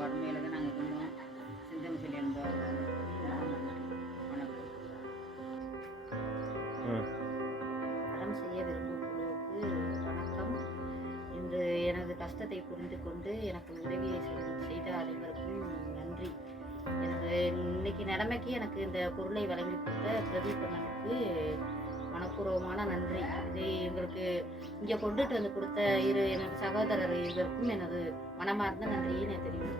வறுமையில் தான் நாங்கள் இருந்தோம். சிந்தனை சொல்லியிருந்தோம். வணக்கம். அறம் செய்ய விரும்பும் குழுவுக்கு வணக்கம். இன்று எனது கஷ்டத்தை புரிந்து கொண்டு எனக்கு உதவியை செய்த அனைவருக்கும் நன்றி. எனக்கு இன்னைக்கு நிலைமைக்கு எனக்கு இந்த பொருளை வழங்கி கொடுத்த பிரதீபனுக்கு மனப்பூர்வமான நன்றி. இது எங்களுக்கு இங்கே கொண்டுட்டு வந்து கொடுத்த எனது சகோதரர் இருவருக்கும் எனது மனமார்ந்த நன்றியை நான் தெரிவித்துக்